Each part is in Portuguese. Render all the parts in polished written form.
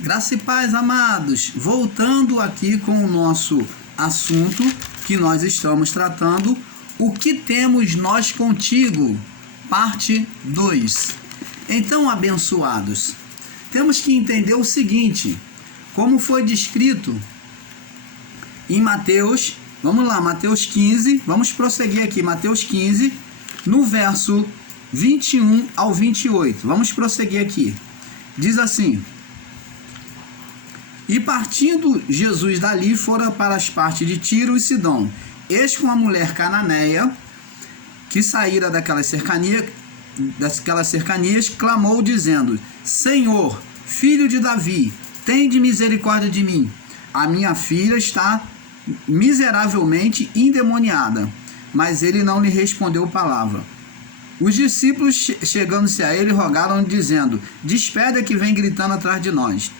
Graça e paz, amados. Voltando aqui com o nosso assunto que nós estamos tratando, o que temos nós contigo, parte 2. Então, abençoados, temos que entender o seguinte, como foi descrito em Mateus, vamos lá, Mateus 15, vamos prosseguir aqui, Mateus 15, no verso 21 ao 28, vamos prosseguir aqui, diz assim: E partindo Jesus dali, fora para as partes de Tiro e Sidom. Eis que uma mulher cananeia, que saíra daquelas cercanias, clamou dizendo: Senhor, filho de Davi, tende misericórdia de mim. A minha filha está miseravelmente endemoniada. Mas ele não lhe respondeu palavra. Os discípulos, chegando-se a ele, rogaram-lhe, dizendo: Despede que vem gritando atrás de nós.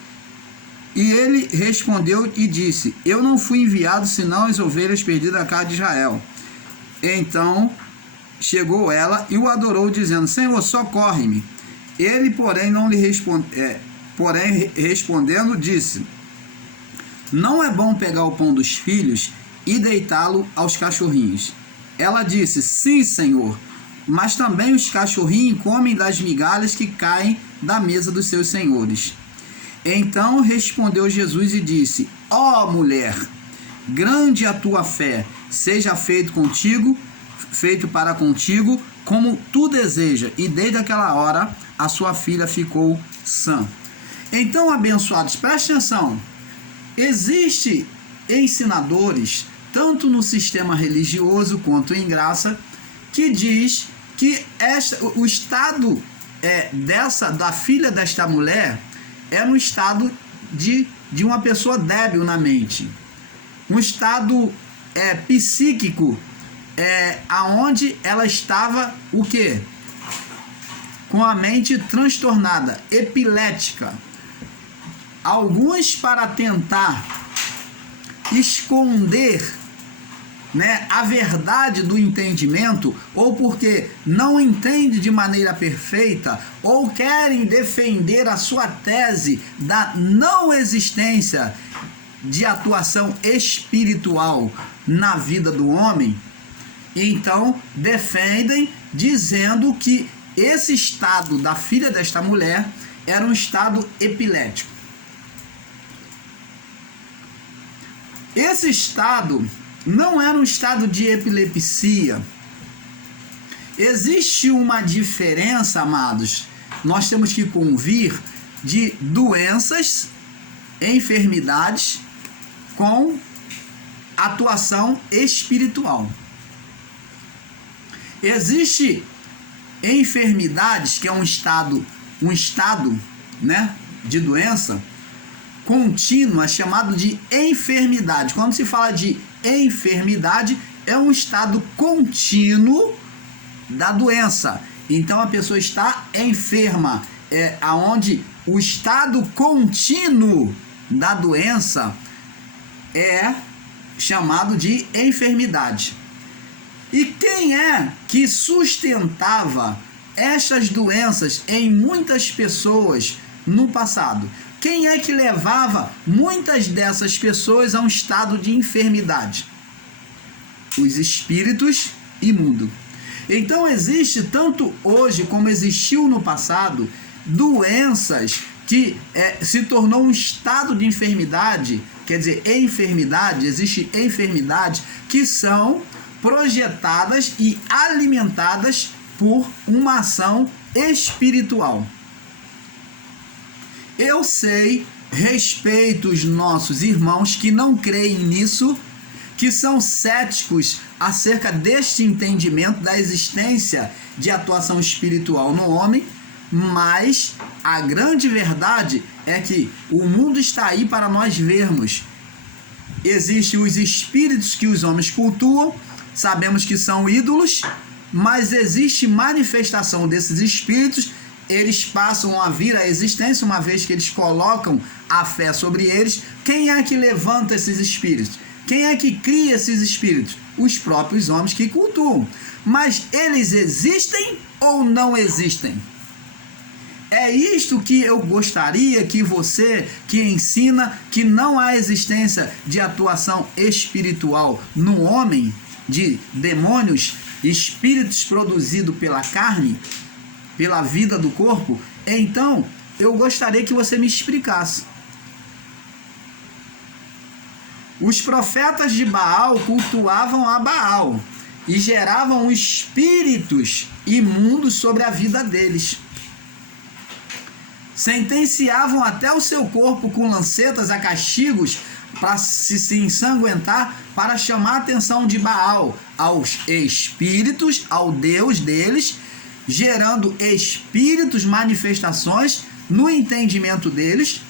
E ele respondeu e disse: Eu não fui enviado senão as ovelhas perdidas da casa de Israel. Então chegou ela e o adorou, dizendo: Senhor, socorre-me. Ele, porém, não lhe respondendo, disse: Não é bom pegar o pão dos filhos e deitá-lo aos cachorrinhos. Ela disse: Sim, Senhor, mas também os cachorrinhos comem das migalhas que caem da mesa dos seus senhores. Então respondeu Jesus e disse: Ó mulher, grande a tua fé, seja feito para contigo, como tu deseja. E desde aquela hora a sua filha ficou sã. Então, abençoados, preste atenção. Existem ensinadores, tanto no sistema religioso quanto em graça, que diz que o estado da filha desta mulher era um estado de uma pessoa débil na mente, um estado psíquico, aonde ela estava o quê? Com a mente transtornada, epilética. Alguns, para tentar esconder, a verdade do entendimento, ou porque não entende de maneira perfeita, ou querem defender a sua tese da não existência de atuação espiritual na vida do homem, então defendem dizendo que esse estado da filha desta mulher era um estado epilético. Esse estado não era um estado de epilepsia. Existe uma diferença, amados. Nós temos que convir de doenças, enfermidades com atuação espiritual. Existe enfermidades, que é um estado, de doença contínua, chamado de enfermidade. Quando se fala de enfermidade, é um estado contínuo da doença. Então a pessoa está enferma, aonde o estado contínuo da doença é chamado de enfermidade. E quem é que sustentava essas doenças em muitas pessoas no passado? Quem é que levava muitas dessas pessoas a um estado de enfermidade? Os espíritos imundos. Então existe, tanto hoje como existiu no passado, doenças que se tornou um estado de enfermidade, quer dizer, existe enfermidades que são projetadas e alimentadas por uma ação espiritual. Eu sei, respeito os nossos irmãos que não creem nisso, que são céticos acerca deste entendimento da existência de atuação espiritual no homem, mas a grande verdade é que o mundo está aí para nós vermos. Existem os espíritos que os homens cultuam, sabemos que são ídolos, mas existe manifestação desses espíritos. Eles passam a vir à existência, uma vez que eles colocam a fé sobre eles. Quem é que levanta esses espíritos? Quem é que cria esses espíritos? Os próprios homens que cultuam. Mas eles existem ou não existem? É isto que eu gostaria que você, que ensina que não há existência de atuação espiritual no homem, de demônios, espíritos produzidos pela carne, pela vida do corpo, então eu gostaria que você me explicasse. Os profetas de Baal cultuavam a Baal e geravam espíritos imundos sobre a vida deles. Sentenciavam até o seu corpo com lancetas a castigos para se ensanguentar, para chamar a atenção de Baal aos espíritos, ao Deus deles, gerando espíritos, manifestações no entendimento deles,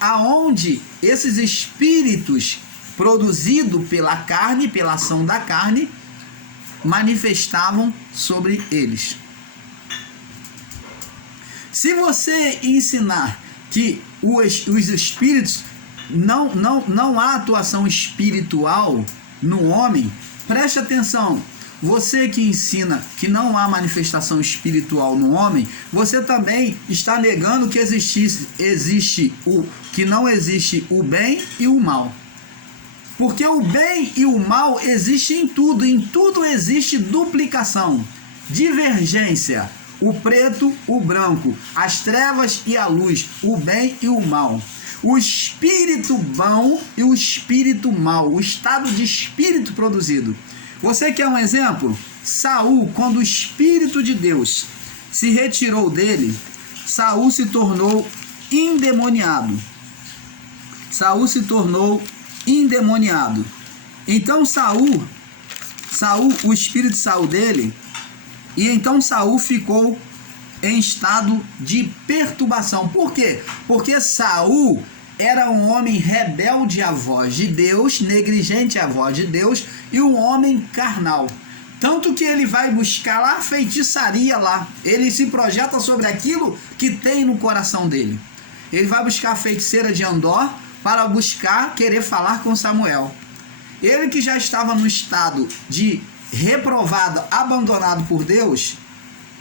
aonde esses espíritos produzidos pela carne, pela ação da carne, manifestavam sobre eles. Se você ensinar que os espíritos não há atuação espiritual no homem, preste atenção. Você que ensina que não há manifestação espiritual no homem, você também está negando que que não existe o bem e o mal. Porque o bem e o mal existem em tudo existe duplicação, divergência, o preto, o branco, as trevas e a luz, o bem e o mal. O espírito bom e o espírito mal, o estado de espírito produzido. Você quer um exemplo? Saul, quando o Espírito de Deus se retirou dele, Saul se tornou endemoniado. Saul se tornou endemoniado. Então Saul, o espírito saiu dele, e então Saul ficou em estado de perturbação. Por quê? Porque Saul era um homem rebelde à voz de Deus, negligente à voz de Deus, e um homem carnal. Tanto que ele vai buscar lá feitiçaria lá. Ele se projeta sobre aquilo que tem no coração dele. Ele vai buscar a feiticeira de Endor para buscar querer falar com Samuel. Ele que já estava no estado de reprovado, abandonado por Deus,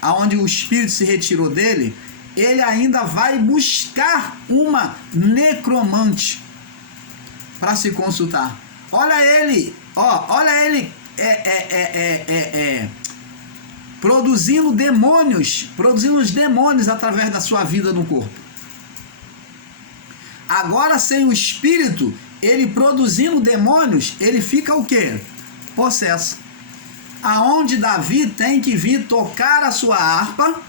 aonde o Espírito se retirou dele, ele ainda vai buscar uma necromante para se consultar. Olha ele produzindo os demônios através da sua vida no corpo. Agora, sem o Espírito, ele produzindo demônios, ele fica o quê? Possesso. Aonde Davi tem que vir tocar a sua harpa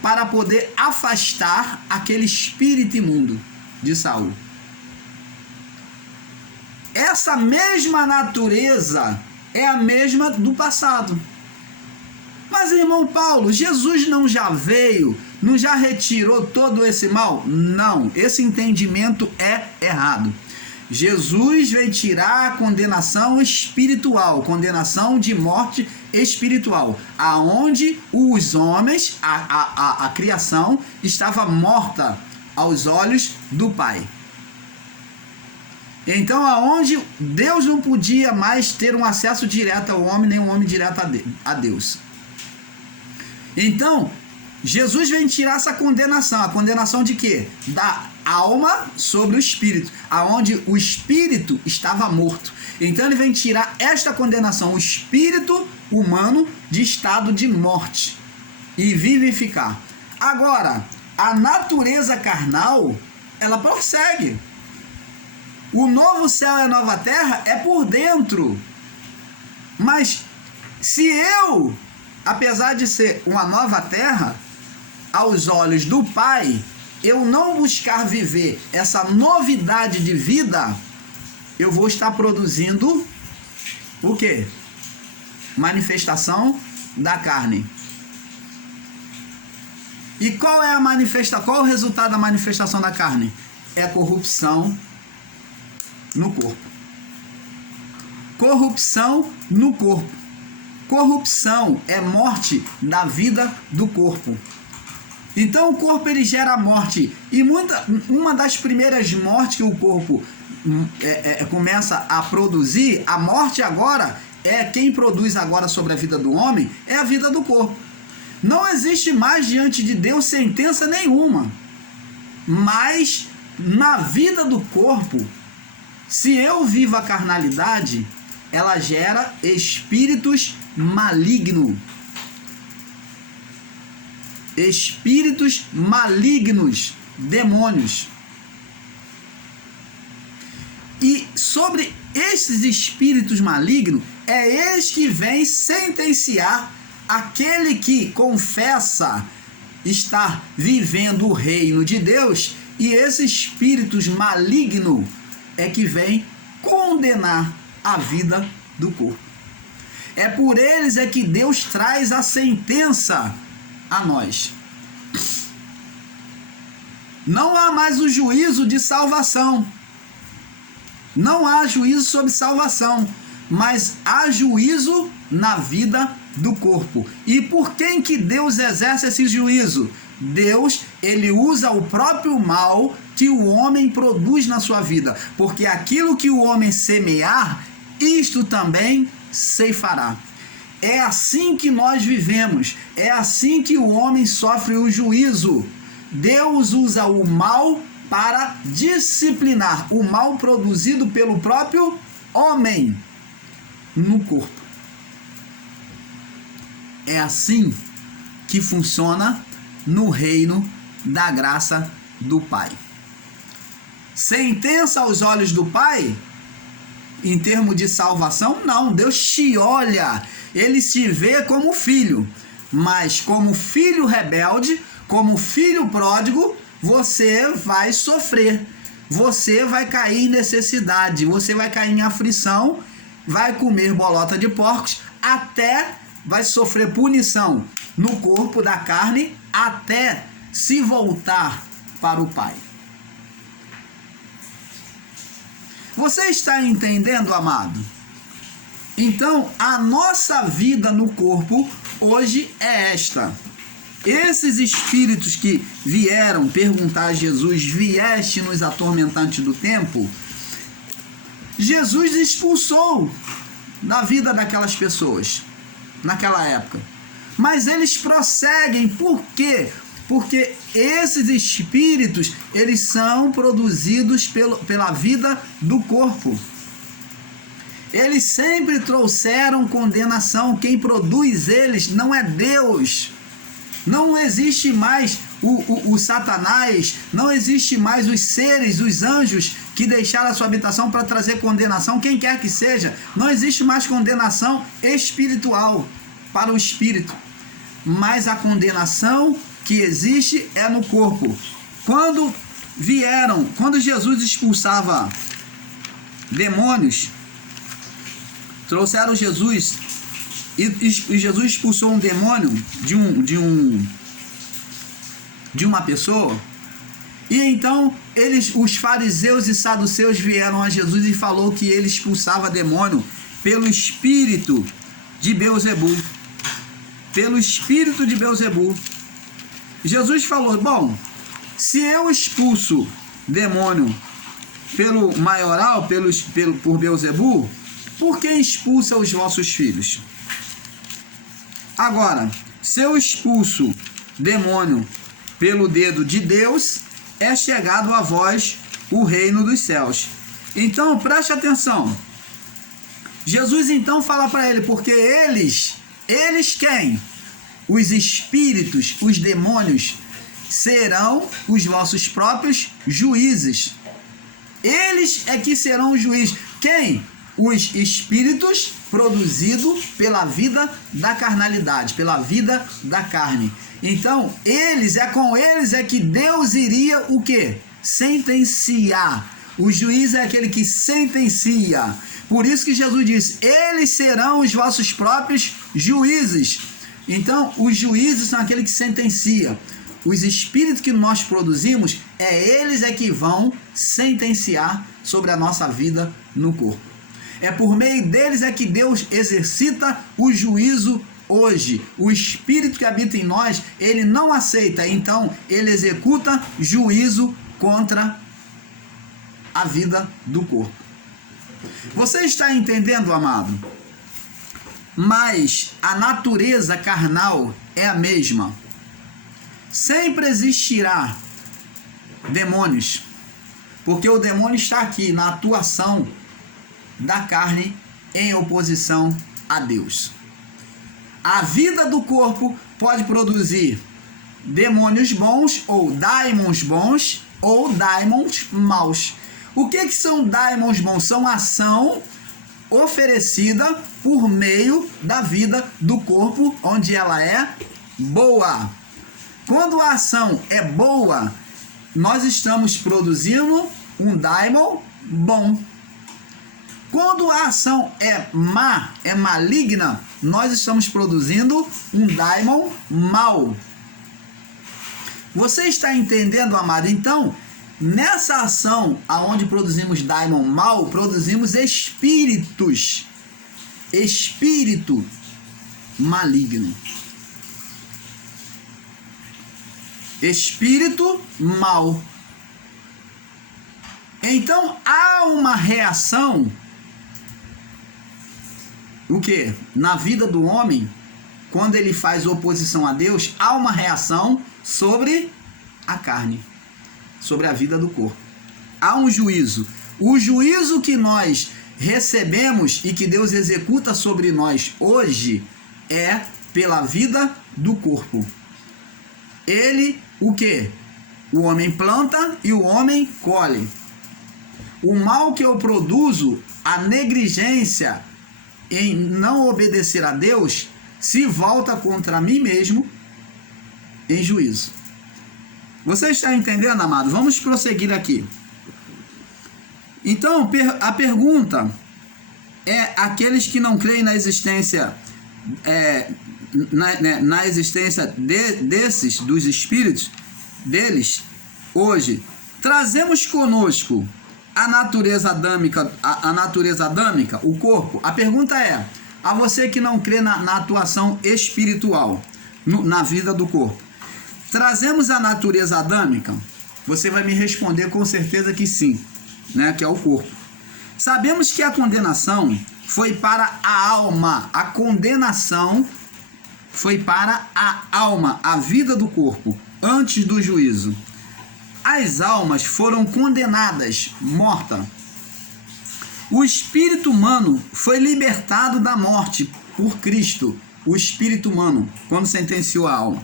para poder afastar aquele espírito imundo de Saul. Essa mesma natureza é a mesma do passado. Mas, irmão Paulo, Jesus não já veio, não já retirou todo esse mal? Não, esse entendimento é errado. Jesus veio tirar a condenação espiritual, condenação de morte espiritual, aonde os homens, a criação, estava morta aos olhos do Pai. Então, aonde Deus não podia mais ter um acesso direto ao homem, nem um homem direto a Deus. Então, Jesus vem tirar essa condenação. A condenação de quê? Da alma sobre o espírito, aonde o espírito estava morto. Então ele vem tirar esta condenação, o espírito humano de estado de morte, e vivificar. Agora, a natureza carnal, ela prossegue. O novo céu e a nova terra é por dentro. Mas se eu, apesar de ser uma nova terra, aos olhos do Pai, eu não buscar viver essa novidade de vida, eu vou estar produzindo o quê? Manifestação da carne. E qual é qual o resultado da manifestação da carne? É corrupção no corpo. Corrupção no corpo. Corrupção é morte da vida do corpo. Então o corpo ele gera morte, e uma das primeiras mortes que o corpo começa a produzir, a morte agora, quem produz agora sobre a vida do homem, é a vida do corpo. Não existe mais diante de Deus sentença nenhuma. Mas na vida do corpo, se eu vivo a carnalidade, ela gera espíritos malignos. Espíritos malignos, demônios. E sobre esses espíritos malignos, é eles que vêm sentenciar aquele que confessa estar vivendo o reino de Deus, e esses espíritos malignos é que vêm condenar a vida do corpo. É por eles é que Deus traz a sentença a nós. Não há mais o juízo de salvação. Não há juízo sobre salvação, mas há juízo na vida do corpo. E por quem que Deus exerce esse juízo? Deus, ele usa o próprio mal que o homem produz na sua vida, porque aquilo que o homem semear, isto também ceifará. É assim que nós vivemos, é assim que o homem sofre o juízo. Deus usa o mal para disciplinar o mal produzido pelo próprio homem no corpo. É assim que funciona no reino da graça do Pai. Sentença aos olhos do Pai, em termos de salvação, não. Deus te olha, ele se vê como filho, mas como filho rebelde, como filho pródigo, você vai sofrer, você vai cair em necessidade, você vai cair em aflição, vai comer bolota de porcos, até vai sofrer punição no corpo da carne, até se voltar para o Pai. Você está entendendo, amado? Então, a nossa vida no corpo hoje é esta. Esses espíritos que vieram perguntar a Jesus, vieste nos atormentantes do tempo, Jesus expulsou da vida daquelas pessoas, naquela época. Mas eles prosseguem, por quê? Porque esses espíritos, eles são produzidos pela vida do corpo. Eles sempre trouxeram condenação. Quem produz eles não é Deus. Não existe mais o Satanás, não existe mais os seres, os anjos que deixaram a sua habitação para trazer condenação, quem quer que seja. Não existe mais condenação espiritual para o espírito, mas a condenação que existe é no corpo. Quando Jesus expulsava demônios, trouxeram Jesus e Jesus expulsou um demônio de uma pessoa, e então os fariseus e saduceus vieram a Jesus e falou que ele expulsava demônio pelo espírito de Beelzebu. Pelo espírito de Beelzebu. Jesus falou: bom, se eu expulso demônio pelo maioral, por Beelzebu, por que expulsa os vossos filhos? Agora, se eu expulso demônio pelo dedo de Deus, é chegado a vós o reino dos céus. Então, preste atenção. Jesus então fala para ele, porque eles quem? Os espíritos, os demônios, serão os vossos próprios juízes. Eles é que serão os juízes. Quem? Os espíritos produzidos pela vida da carnalidade, pela vida da carne. Então, com eles é que Deus iria o quê? Sentenciar. O juiz é aquele que sentencia. Por isso que Jesus disse: eles serão os vossos próprios juízes. Então, os juízes são aqueles que sentenciam. Os espíritos que nós produzimos, eles é que vão sentenciar sobre a nossa vida no corpo. É por meio deles é que Deus exercita o juízo hoje. O espírito que habita em nós, ele não aceita, então ele executa juízo contra a vida do corpo. Você está entendendo, amado? mas a natureza carnal é a mesma. Sempre existirá demônios, porque o demônio está aqui na atuação da carne em oposição a Deus. A vida do corpo pode produzir demônios bons ou daimons bons ou daimons maus. O que são daimons bons? São ação oferecida por meio da vida do corpo, onde ela é boa. Quando a ação é boa, nós estamos produzindo um daimon bom. Quando a ação é má, é maligna, nós estamos produzindo um daimon mau. Você está entendendo, amado? Então, nessa ação aonde produzimos daimon mau, produzimos espíritos. Espírito maligno. Espírito mau. Então, há uma reação. O que? Na vida do homem, quando ele faz oposição a Deus, há uma reação sobre a carne, sobre a vida do corpo. Há um juízo. O juízo que nós recebemos e que Deus executa sobre nós hoje é pela vida do corpo. Ele, o que? O homem planta e o homem colhe. O mal que eu produzo, a negligência em não obedecer a Deus, se volta contra mim mesmo em juízo. Você está entendendo, amado? Vamos prosseguir aqui. Então, a pergunta é: aqueles que não creem na existência, na existência desses, dos espíritos, deles, hoje, trazemos conosco a natureza adâmica, o corpo? A pergunta é: a você que não crê na atuação espiritual, na vida do corpo, trazemos a natureza adâmica? Você vai me responder com certeza que sim, né? Que é o corpo. Sabemos que a condenação foi para a alma. A condenação foi para a alma, a vida do corpo, antes do juízo. As almas foram condenadas, morta. O espírito humano foi libertado da morte por Cristo. O espírito humano, quando sentenciou a alma.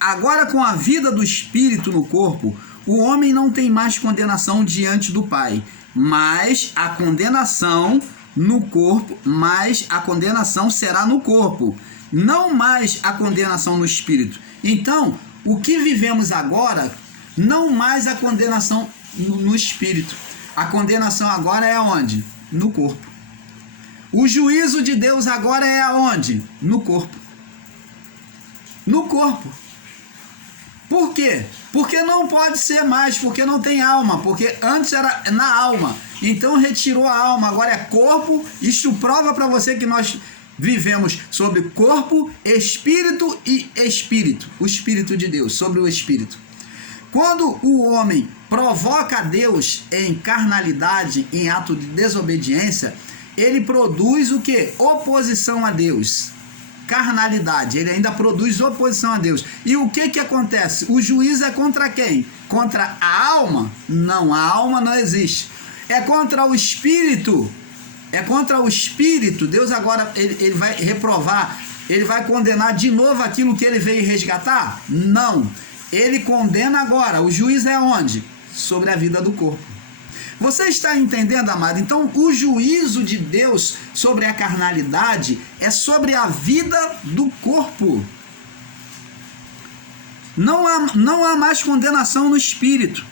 Agora, com a vida do espírito no corpo, o homem não tem mais condenação diante do Pai, mas a condenação no corpo, mas a condenação será no corpo, não mais a condenação no espírito. Então, o que vivemos agora, não mais a condenação no espírito. A condenação agora é aonde? No corpo. O juízo de Deus agora é aonde? No corpo. No corpo. Por quê? Porque não pode ser mais, porque não tem alma, porque antes era na alma. Então retirou a alma, agora é corpo. Isto prova para você que nós vivemos sobre corpo, espírito e espírito. O Espírito de Deus, sobre o espírito. Quando o homem provoca a Deus em carnalidade, em ato de desobediência, ele produz o quê? Oposição a Deus. Carnalidade, ele ainda produz oposição a Deus. E o que acontece? O juízo é contra quem? Contra a alma? Não, a alma não existe. É contra o espírito. É contra o espírito. Deus agora ele vai reprovar, ele vai condenar de novo aquilo que ele veio resgatar? Não. Ele condena agora. O juízo é onde? Sobre a vida do corpo. Você está entendendo, amado? Então, o juízo de Deus sobre a carnalidade é sobre a vida do corpo. Não há mais condenação no espírito.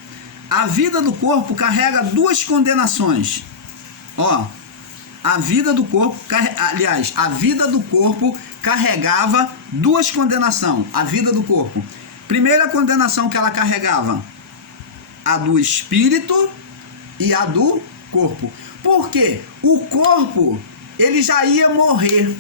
A vida do corpo carrega duas condenações. Ó, a vida do corpo, aliás, a vida do corpo carregava duas condenações. A vida do corpo. Primeira condenação que ela carregava, a do espírito e a do corpo. Por quê? O corpo, ele já ia morrer.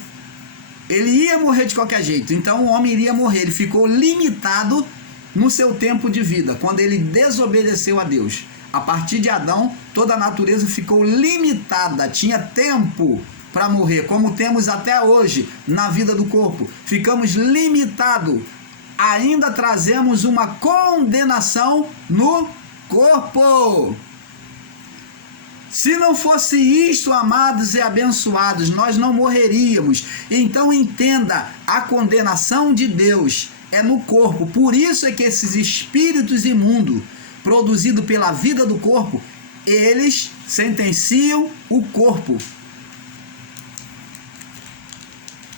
Ele ia morrer de qualquer jeito. Então o homem iria morrer. Ele ficou limitado no seu tempo de vida, quando ele desobedeceu a Deus. A partir de Adão, toda a natureza ficou limitada. Tinha tempo para morrer, como temos até hoje na vida do corpo. Ficamos limitados, ainda trazemos uma condenação no corpo. Se não fosse isto, amados e abençoados, nós não morreríamos. Então entenda, a condenação de Deus é no corpo. Por isso é que esses espíritos imundos, produzidos pela vida do corpo, eles sentenciam o corpo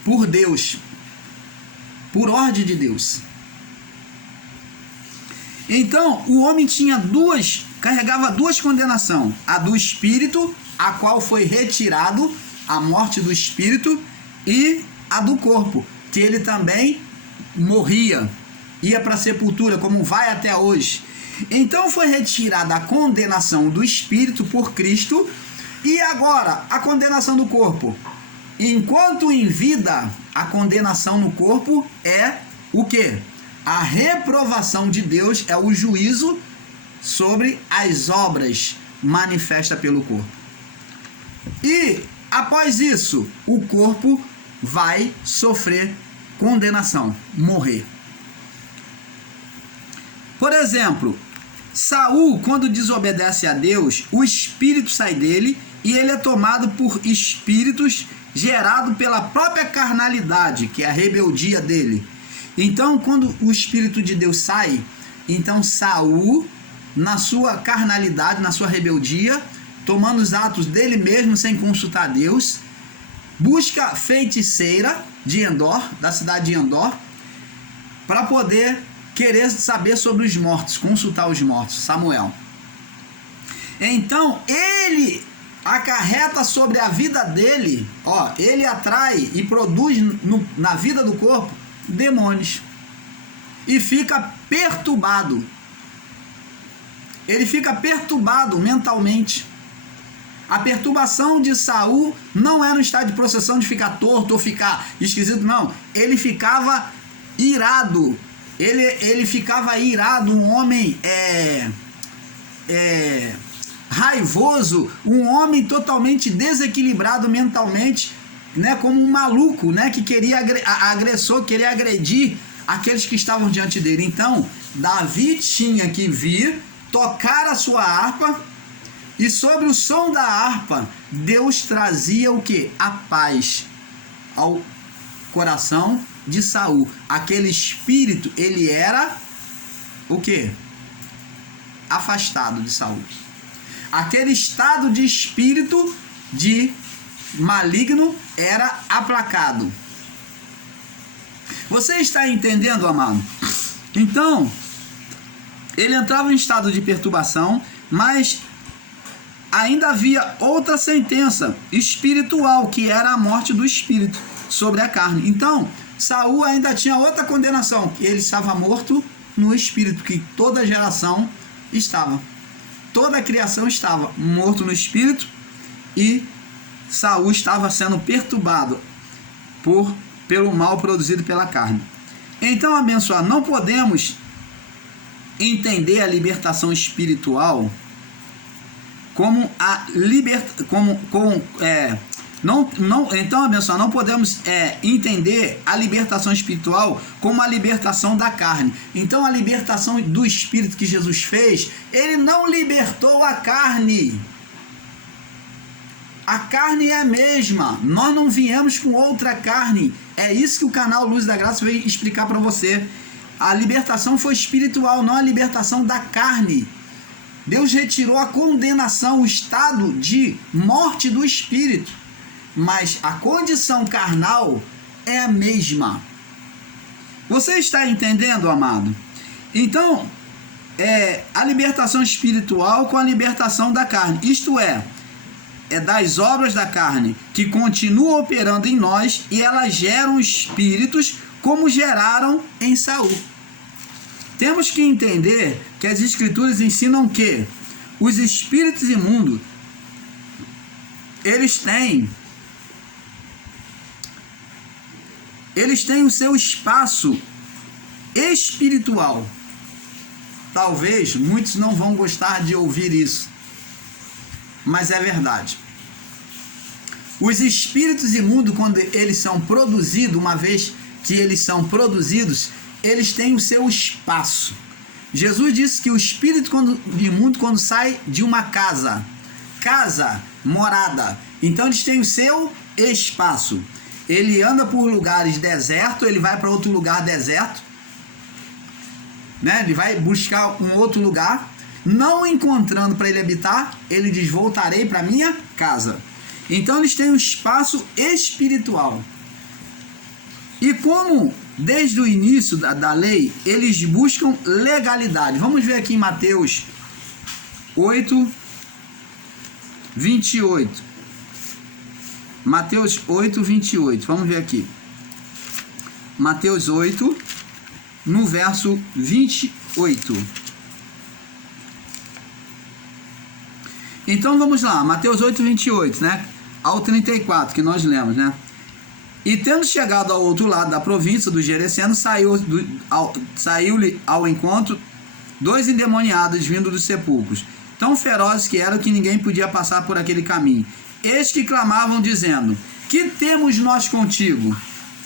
por Deus, por ordem de Deus. Então, o homem carregava duas condenações: a do espírito, a qual foi retirado, a morte do espírito, e a do corpo, que ele também morria, ia para a sepultura, como vai até hoje. Então foi retirada a condenação do espírito por Cristo, e agora a condenação do corpo. Enquanto em vida, a condenação no corpo é o quê? A reprovação de Deus, é o juízo sobre as obras manifestas pelo corpo. E após isso, o corpo vai sofrer condenação, morrer. Por exemplo, Saul, quando desobedece a Deus, o espírito sai dele e ele é tomado por espíritos gerados pela própria carnalidade, que é a rebeldia dele. Então, quando o espírito de Deus sai, então Saul, na sua carnalidade, na sua rebeldia, tomando os atos dele mesmo sem consultar Deus, busca feiticeira de Endor, da cidade de Endor, para poder querer saber sobre os mortos, consultar os mortos, Samuel. Então, ele acarreta sobre a vida dele, ele atrai e produz na vida do corpo demônios. E fica perturbado. Ele fica perturbado mentalmente. A perturbação de Saul não era um estado de processão de ficar torto ou ficar esquisito, não. Ele ficava irado. Ele ficava irado, um homem raivoso, um homem totalmente desequilibrado mentalmente, né, como um maluco, né, que queria agressor, queria agredir aqueles que estavam diante dele. Então, Davi tinha que vir, tocar a sua harpa, e sobre o som da harpa, Deus trazia o quê? A paz ao coração de Saul. Aquele espírito, ele era o quê? Afastado de Saul. Aquele estado de espírito de maligno era aplacado. Você está entendendo, amado? Então, ele entrava em estado de perturbação, mas ainda havia outra sentença espiritual, que era a morte do espírito sobre a carne. Então, Saul ainda tinha outra condenação, ele estava morto no espírito, que toda geração estava. Toda a criação estava morto no espírito, e Saul estava sendo perturbado pelo mal produzido pela carne. Então, abençoado, não podemos entender a libertação espiritual como a então, abençoado, não podemos entender a libertação espiritual como a libertação da carne. Então, a libertação do espírito que Jesus fez, ele não libertou a carne. A carne é a mesma, nós não viemos com outra carne. É isso que o canal Luz da Graça veio explicar para você. A libertação foi espiritual, não a libertação da carne. Deus retirou a condenação, o estado de morte do espírito, mas a condição carnal é a mesma. Você está entendendo, amado? Então, a libertação espiritual com a libertação da carne, isto é das obras da carne, que continuam operando em nós, e elas geram espíritos como geraram em Saul. Temos que entender que as escrituras ensinam que os espíritos imundos, eles têm o seu espaço espiritual. Talvez muitos não vão gostar de ouvir isso, mas é verdade. Os espíritos imundos, quando eles são produzidos, uma vez que eles são produzidos, eles têm o seu espaço. Jesus disse que o espírito imundo, quando sai de uma casa, morada, então eles têm o seu espaço. Ele anda por lugares desertos, ele vai para outro lugar deserto, né? Ele vai buscar um outro lugar, não encontrando para ele habitar, ele diz: voltarei para minha casa. Então eles têm um espaço espiritual. E como desde o início da lei eles buscam legalidade, vamos ver aqui em Mateus 8, 28. Mateus 8, 28. Vamos ver aqui. Mateus 8, no verso 28. Então vamos lá, Mateus 8, 28, né? Ao 34, que nós lemos, né? E tendo chegado ao outro lado da província dos Gergesenos, saiu-lhe ao encontro 2 endemoniados vindo dos sepulcros, tão ferozes que eram que ninguém podia passar por aquele caminho. Eis que clamavam dizendo: que temos nós contigo?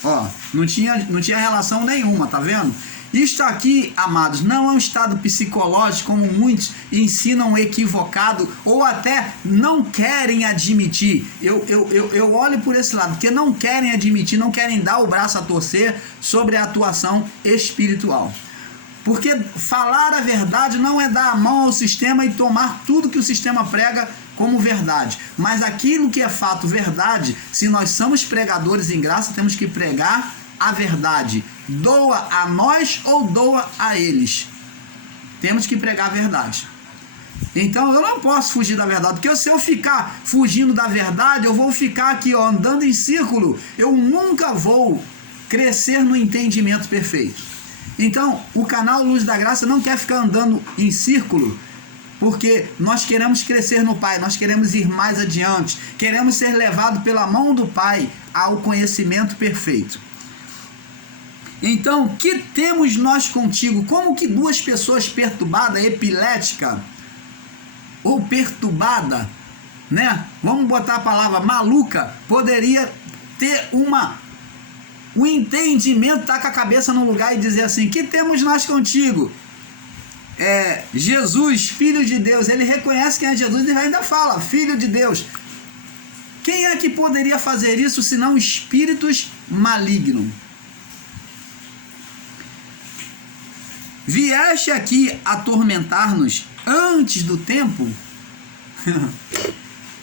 Ó, não tinha relação nenhuma, tá vendo? Isto aqui, amados, não é um estado psicológico como muitos ensinam equivocado ou até não querem admitir. Eu olho por esse lado, porque não querem admitir, não querem dar o braço a torcer sobre a atuação espiritual. Porque falar a verdade não é dar a mão ao sistema e tomar tudo que o sistema prega como verdade. Mas aquilo que é fato verdade, se nós somos pregadores em graça, temos que pregar a verdade. Doa a nós ou doa a eles. Temos que pregar a verdade. Então eu não posso fugir da verdade, porque se eu ficar fugindo da verdade, eu vou ficar aqui, ó, andando em círculo. Eu nunca vou crescer no entendimento perfeito. Então o canal Luz da Graça não quer ficar andando em círculo, porque nós queremos crescer no Pai, nós queremos ir mais adiante, queremos ser levados pela mão do Pai ao conhecimento perfeito. Então, que temos nós contigo? Como que duas pessoas perturbadas, epilética ou perturbada, né? Vamos botar a palavra maluca, poderia ter um entendimento, tá com a cabeça no lugar e dizer assim: que temos nós contigo? Jesus, Filho de Deus, ele reconhece quem é Jesus e ainda fala, Filho de Deus. Quem é que poderia fazer isso senão espíritos malignos? Vieste aqui atormentar-nos antes do tempo?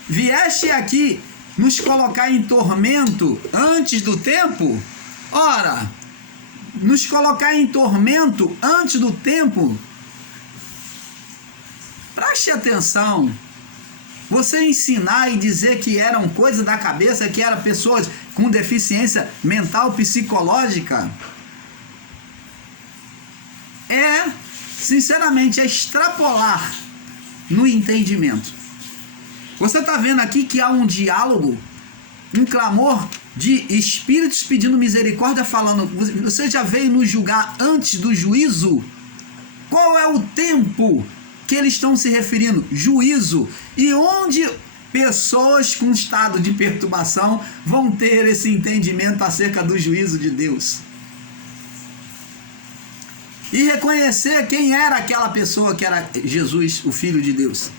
Vieste aqui nos colocar em tormento antes do tempo? Ora, nos colocar em tormento antes do tempo? Preste atenção. Você ensinar e dizer que eram coisas da cabeça, que eram pessoas com deficiência mental, psicológica, sinceramente, extrapolar no entendimento. Você está vendo aqui que há um diálogo, um clamor de espíritos pedindo misericórdia, falando: você já veio nos julgar antes do juízo? Qual é o tempo que eles estão se referindo? Juízo. E onde pessoas com estado de perturbação vão ter esse entendimento acerca do juízo de Deus? E reconhecer quem era aquela pessoa que era Jesus, o Filho de Deus.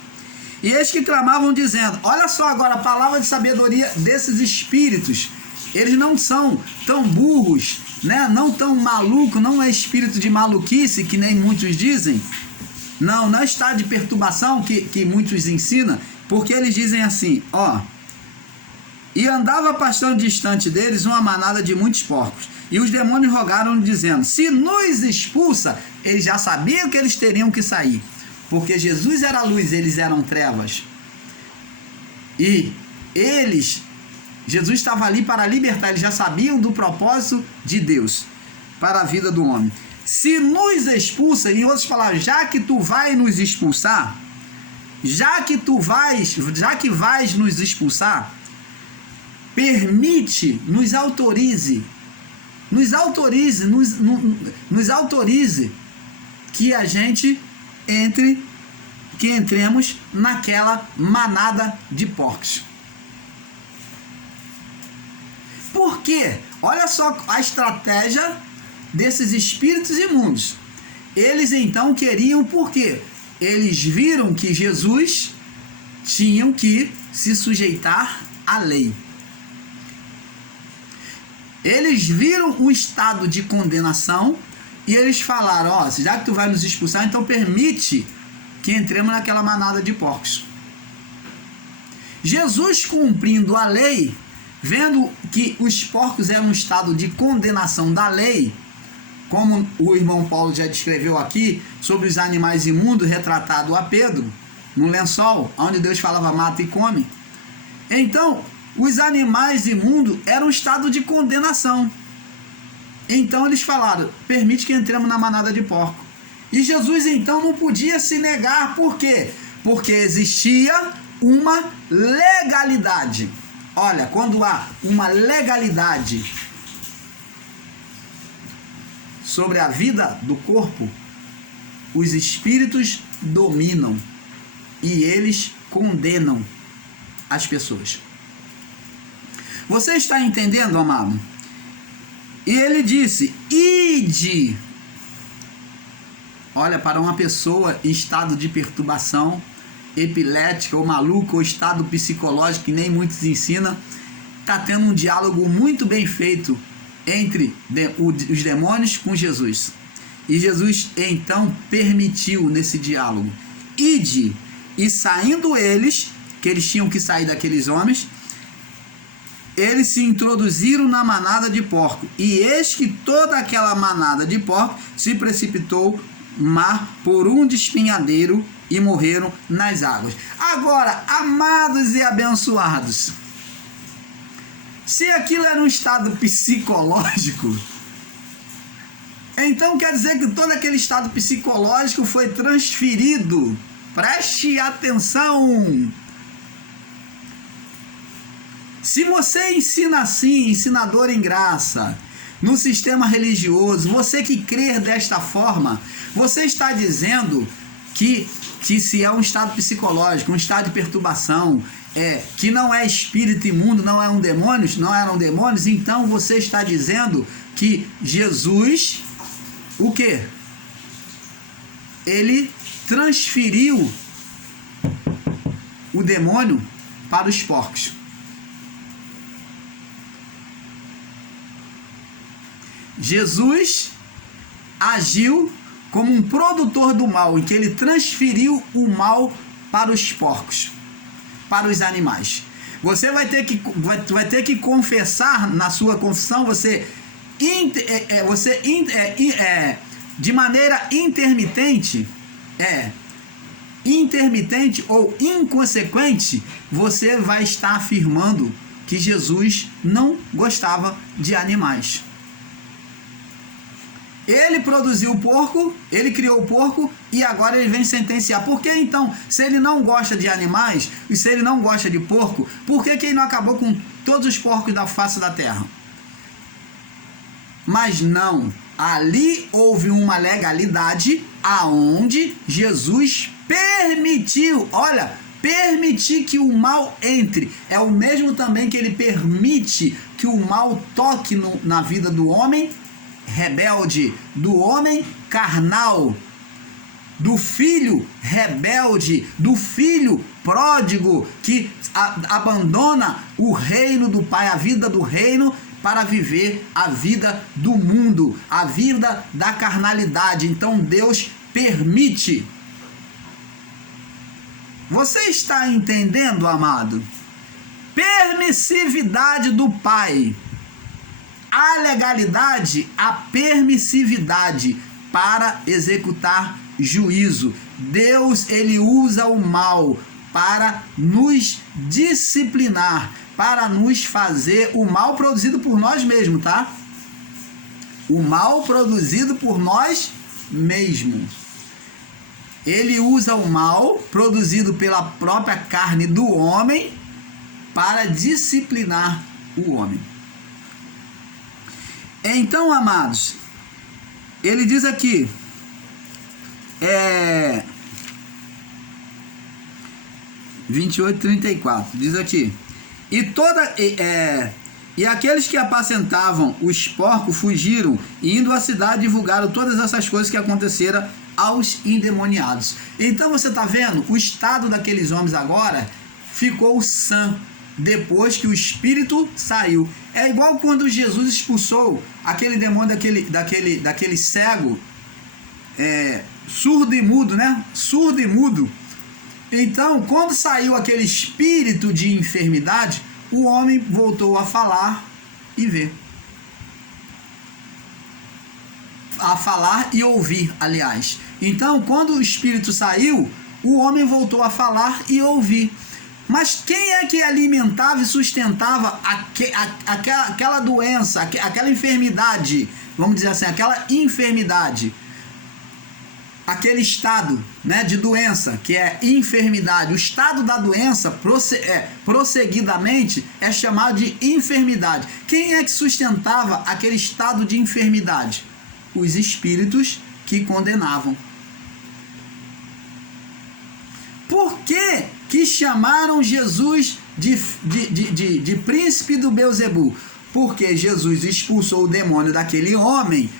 E eles que clamavam dizendo: olha só agora a palavra de sabedoria desses espíritos. Eles não são tão burros, né? Não tão malucos, não é espírito de maluquice, que nem muitos dizem. Não é estado de perturbação que muitos ensinam, porque eles dizem assim, ó: e andava pastando distante deles uma manada de muitos porcos. E os demônios rogaram, dizendo: se nos expulsa. Eles já sabiam que eles teriam que sair, porque Jesus era a luz, eles eram trevas. E Jesus estava ali para libertar, eles já sabiam do propósito de Deus para a vida do homem. Se nos expulsa, em outras palavras, já que tu vai nos expulsar, já que vais nos expulsar, permite, nos autorize que a gente entremos naquela manada de porcos. Por quê? Olha só a estratégia desses espíritos imundos. Eles então queriam, por quê? Eles viram que Jesus tinha que se sujeitar à lei. Eles viram o estado de condenação e eles falaram, ó, já que tu vai nos expulsar, então permite que entremos naquela manada de porcos. Jesus, cumprindo a lei, vendo que os porcos eram um estado de condenação da lei, como o irmão Paulo já descreveu aqui, sobre os animais imundos, retratado a Pedro, no lençol, onde Deus falava, mata e come. Então, os animais imundos eram um estado de condenação. Então eles falaram, permite que entremos na manada de porco. E Jesus então não podia se negar, por quê? Porque existia uma legalidade. Olha, quando há uma legalidade sobre a vida do corpo, os espíritos dominam e eles condenam as pessoas. Você está entendendo, amado? E ele disse, ide. Olha, para uma pessoa em estado de perturbação epilética ou maluca, ou estado psicológico que nem muitos ensinam, está tendo um diálogo muito bem feito entre os demônios com Jesus. E Jesus então permitiu nesse diálogo, ide. E saindo eles, que eles tinham que sair daqueles homens, eles se introduziram na manada de porco, e eis que toda aquela manada de porco se precipitou no mar por um despenhadeiro e morreram nas águas. Agora, amados e abençoados, se aquilo era um estado psicológico, então quer dizer que todo aquele estado psicológico foi transferido. Preste atenção. Se você ensina assim, ensinador em graça, no sistema religioso, você que crer desta forma, você está dizendo que se é um estado psicológico, um estado de perturbação, que não é espírito imundo, não eram demônios, então você está dizendo que Jesus, o quê? Ele transferiu o demônio para os porcos. Jesus agiu como um produtor do mal, em que ele transferiu o mal para os porcos, para os animais. Você vai ter que confessar na sua confissão, de maneira intermitente ou inconsequente, você vai estar afirmando que Jesus não gostava de animais. Ele produziu o porco, ele criou o porco e agora ele vem sentenciar. Por que então, se ele não gosta de animais e se ele não gosta de porco, por que ele não acabou com todos os porcos da face da terra? Mas não, ali houve uma legalidade aonde Jesus permitiu, permitir que o mal entre. É o mesmo também que ele permite que o mal toque na vida do homem rebelde, do homem carnal, do filho rebelde, do filho pródigo que abandona o reino do Pai, a vida do reino, para viver a vida do mundo, a vida da carnalidade. Então Deus permite. Você está entendendo, amado? Permissividade do Pai. A legalidade, a permissividade para executar juízo. Deus, ele usa o mal para nos disciplinar, para nos fazer o mal produzido por nós mesmos, tá? O mal produzido por nós mesmos. Ele usa o mal produzido pela própria carne do homem para disciplinar o homem. Então, amados, ele diz aqui, 28:34, diz aqui, E aqueles que apacentavam os porcos fugiram, e indo à cidade divulgaram todas essas coisas que aconteceram aos endemoniados. Então você está vendo, o estado daqueles homens agora ficou sã, depois que o espírito saiu. É igual quando Jesus expulsou aquele demônio daquele cego, surdo e mudo, né? Surdo e mudo. Então, quando saiu aquele espírito de enfermidade, o homem voltou a falar e ver. A falar e ouvir, aliás. Então, quando o espírito saiu, o homem voltou a falar e ouvir. Mas quem é que alimentava e sustentava aquela doença, aquela enfermidade? Vamos dizer assim, aquela enfermidade. Aquele estado, né, de doença, que é enfermidade. O estado da doença, prosseguidamente, é chamado de enfermidade. Quem é que sustentava aquele estado de enfermidade? Os espíritos que condenavam. Por que chamaram Jesus de príncipe do Beelzebu? Porque Jesus expulsou o demônio daquele homem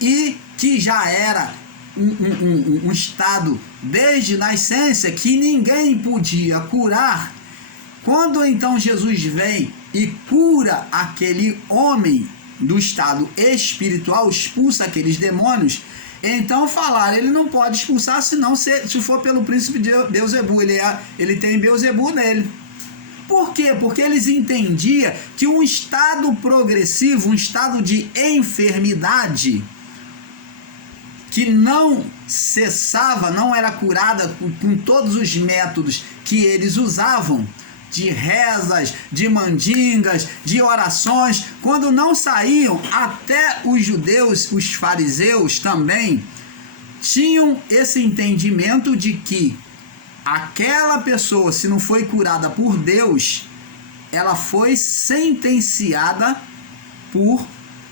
e que já era um estado desde nascença que ninguém podia curar. Quando então Jesus vem e cura aquele homem do estado espiritual, expulsa aqueles demônios, então falaram, ele não pode expulsar senão se for pelo príncipe de Beelzebu, ele tem Beelzebu nele. Por quê? Porque eles entendiam que um estado progressivo, um estado de enfermidade que não cessava, não era curada com todos os métodos que eles usavam, de rezas, de mandingas, de orações, quando não saíam, até os judeus, os fariseus também, tinham esse entendimento de que aquela pessoa, se não foi curada por Deus, ela foi sentenciada por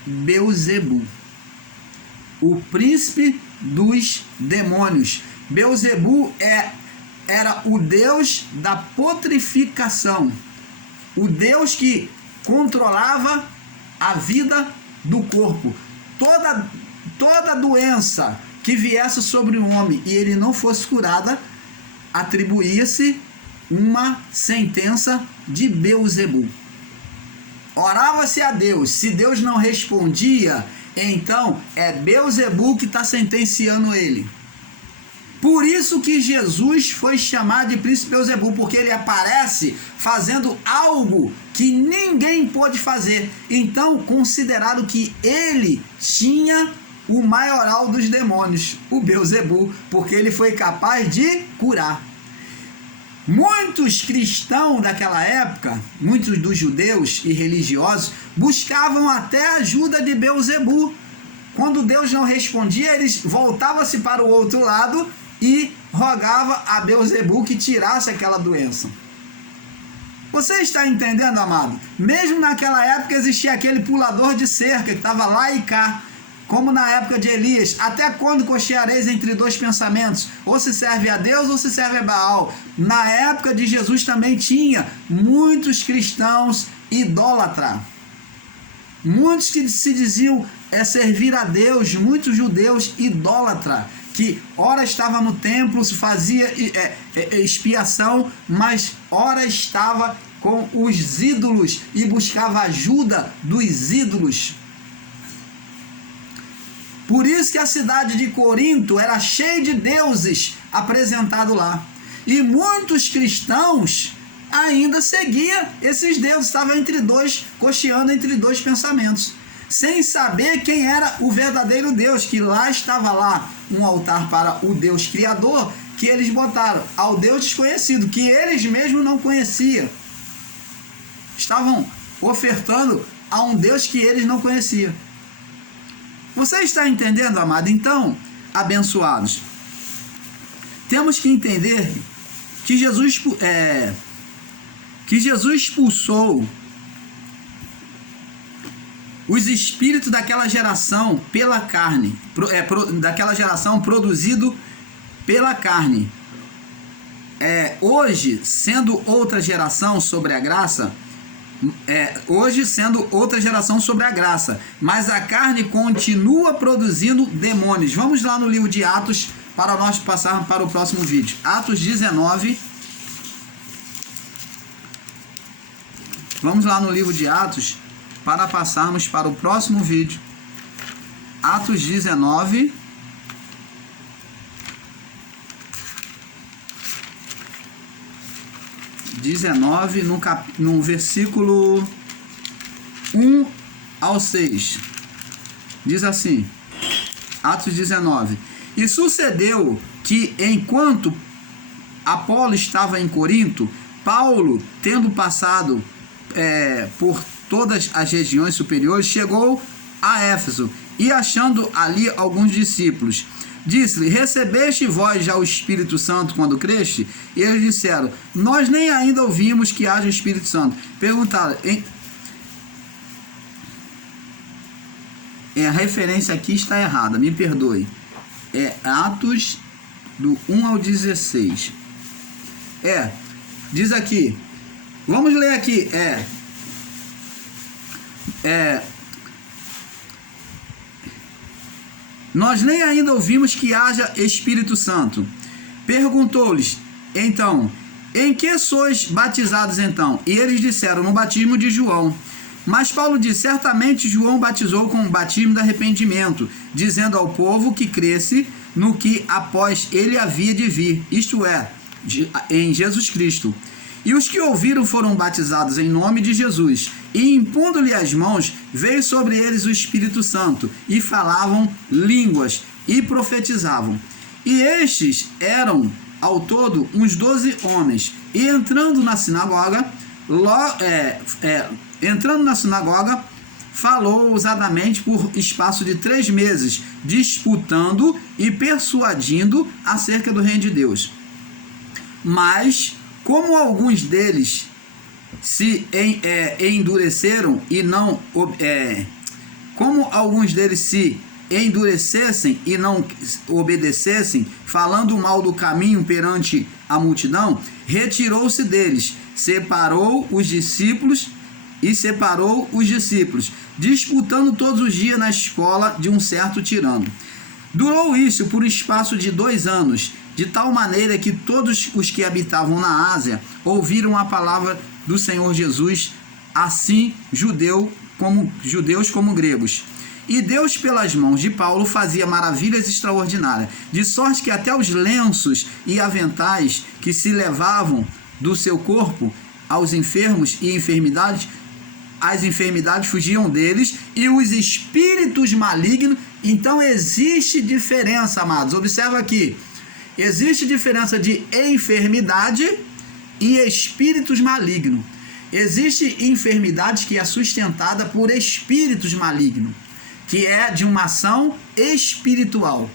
Beelzebu, o príncipe dos demônios. Beelzebu era o deus da putrificação, o deus que controlava a vida do corpo. Toda doença que viesse sobre um homem e ele não fosse curada, atribuía-se uma sentença de Beelzebu. Orava-se a Deus, se Deus não respondia, então é Beelzebu que está sentenciando ele. Por isso que Jesus foi chamado de príncipe Beelzebu, porque ele aparece fazendo algo que ninguém pôde fazer. Então consideraram que ele tinha o maioral dos demônios, o Beelzebu, porque ele foi capaz de curar. Muitos cristãos daquela época, muitos dos judeus e religiosos, buscavam até a ajuda de Beelzebu. Quando Deus não respondia, eles voltavam-se para o outro lado e rogavam a Beelzebu que tirasse aquela doença. Você está entendendo, amado? Mesmo naquela época existia aquele pulador de cerca que estava lá e cá, como na época de Elias. Até quando cocheareis entre dois pensamentos? Ou se serve a Deus ou se serve a Baal. Na época de Jesus também tinha muitos cristãos idólatras. Muitos que se diziam servir a Deus, muitos judeus idólatras, que ora estava no templo, se fazia expiação, mas ora estava com os ídolos e buscava ajuda dos ídolos. Por isso que a cidade de Corinto era cheia de deuses apresentados lá. E muitos cristãos ainda seguiam esses deuses, estavam cocheando entre dois pensamentos, sem saber quem era o verdadeiro Deus, que lá estava lá um altar para o Deus Criador, que eles botaram ao Deus desconhecido, que eles mesmos não conheciam. Estavam ofertando a um Deus que eles não conheciam. Você está entendendo, amado? Então, abençoados, temos que entender que Jesus expulsou os espíritos daquela geração pela carne, daquela geração produzido pela carne. Hoje, sendo outra geração sobre a graça, hoje sendo outra geração sobre a graça, mas a carne continua produzindo demônios. Vamos lá no livro de Atos para nós passarmos para o próximo vídeo. Atos 19. Vamos lá no livro de Atos para passarmos para o próximo vídeo. Atos 19. No versículo 1 ao 6. Diz assim, Atos 19. E sucedeu que, enquanto Apolo estava em Corinto, Paulo, tendo passado por todas as regiões superiores, chegou a Éfeso, e achando ali alguns discípulos, disse-lhe: recebeste vós já o Espírito Santo quando creste? E eles disseram: nós nem ainda ouvimos que haja Espírito Santo. Perguntaram, a referência aqui está errada, me perdoe. É Atos do 1 ao 16. Diz aqui, vamos ler aqui, nós nem ainda ouvimos que haja Espírito Santo. Perguntou-lhes, então, em que sois batizados então? E eles disseram, no batismo de João. Mas Paulo disse, certamente João batizou com o batismo de arrependimento, dizendo ao povo que cresce no que após ele havia de vir, isto é, em Jesus Cristo. E os que ouviram foram batizados em nome de Jesus, e impondo-lhe as mãos, veio sobre eles o Espírito Santo, e falavam línguas, e profetizavam. E estes eram, ao todo, uns 12 homens, e entrando na sinagoga, falou ousadamente por espaço de 3 meses, disputando e persuadindo acerca do reino de Deus. Mas, como alguns deles se endureceram e não endurecessem e não obedecessem, falando mal do caminho perante a multidão, retirou-se deles, separou os discípulos, disputando todos os dias na escola de um certo tirano. Durou isso por espaço de 2 anos, de tal maneira que todos os que habitavam na Ásia ouviram a palavra do Senhor Jesus, assim judeus como gregos. E Deus, pelas mãos de Paulo, fazia maravilhas extraordinárias, de sorte que até os lenços e aventais que se levavam do seu corpo aos enfermos e enfermidades, as enfermidades fugiam deles, e os espíritos malignos. Então existe diferença, amados, observa aqui, existe diferença de enfermidade e espíritos malignos. Existe enfermidade que é sustentada por espíritos malignos, que é de uma ação espiritual,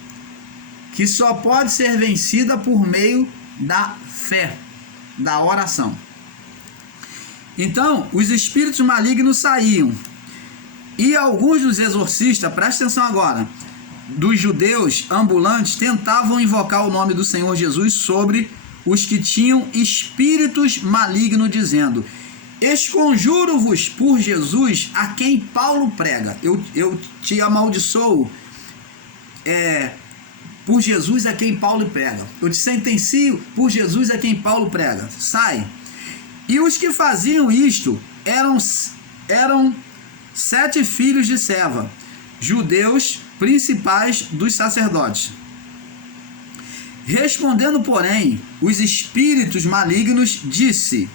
que só pode ser vencida por meio da fé, da oração. Então, os espíritos malignos saíam, e alguns dos exorcistas, presta atenção agora, dos judeus ambulantes, tentavam invocar o nome do Senhor Jesus sobre os que tinham espíritos malignos, dizendo: esconjuro-vos por Jesus, a quem Paulo prega. Eu te amaldiçoo por Jesus a quem Paulo prega. Eu te sentencio por Jesus a quem Paulo prega. Sai. E os que faziam isto eram 7 filhos de Seva, judeus principais dos sacerdotes. Respondendo, porém, os espíritos malignos, disse: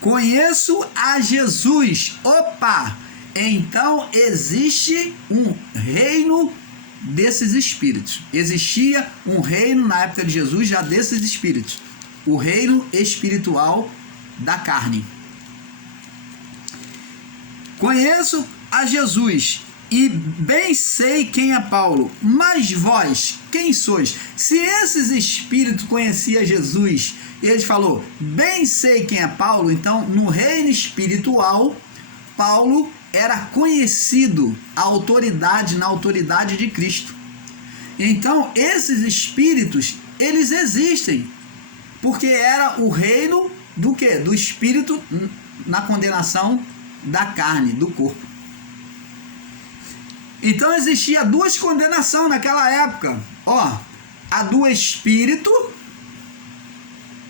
conheço a Jesus. Opa! Então existe um reino desses espíritos. Existia um reino na época de Jesus já desses espíritos. O reino espiritual da carne. Conheço a Jesus e bem sei quem é Paulo, mas vós, quem sois? Se esses espíritos conheciam Jesus, e ele falou, bem sei quem é Paulo, então no reino espiritual, Paulo era conhecido na autoridade de Cristo. Então esses espíritos, eles existem, porque era o reino do quê? Do espírito na condenação da carne, do corpo. Então existia duas condenações naquela época. A do espírito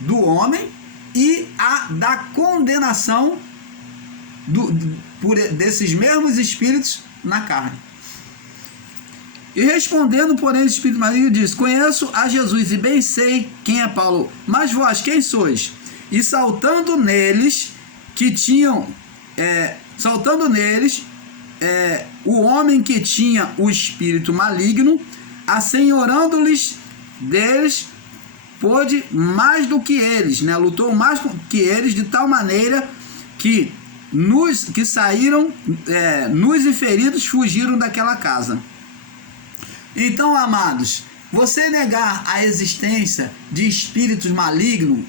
do homem e a da condenação desses mesmos espíritos na carne. E respondendo, porém, o espírito maligno disse: conheço a Jesus e bem sei quem é Paulo, mas vós quem sois? E saltando neles o homem que tinha o espírito maligno, assenhorando-lhes deles, pôde mais do que eles, lutou mais que eles, de tal maneira que saíram nus e feridos, fugiram daquela casa. Então, amados, você negar a existência de espíritos malignos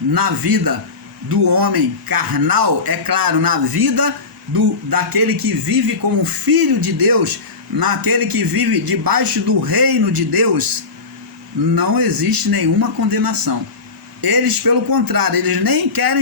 na vida do homem carnal, é claro, na vida daquele que vive como filho de Deus, naquele que vive debaixo do reino de Deus, não existe nenhuma condenação. Eles, pelo contrário, eles nem querem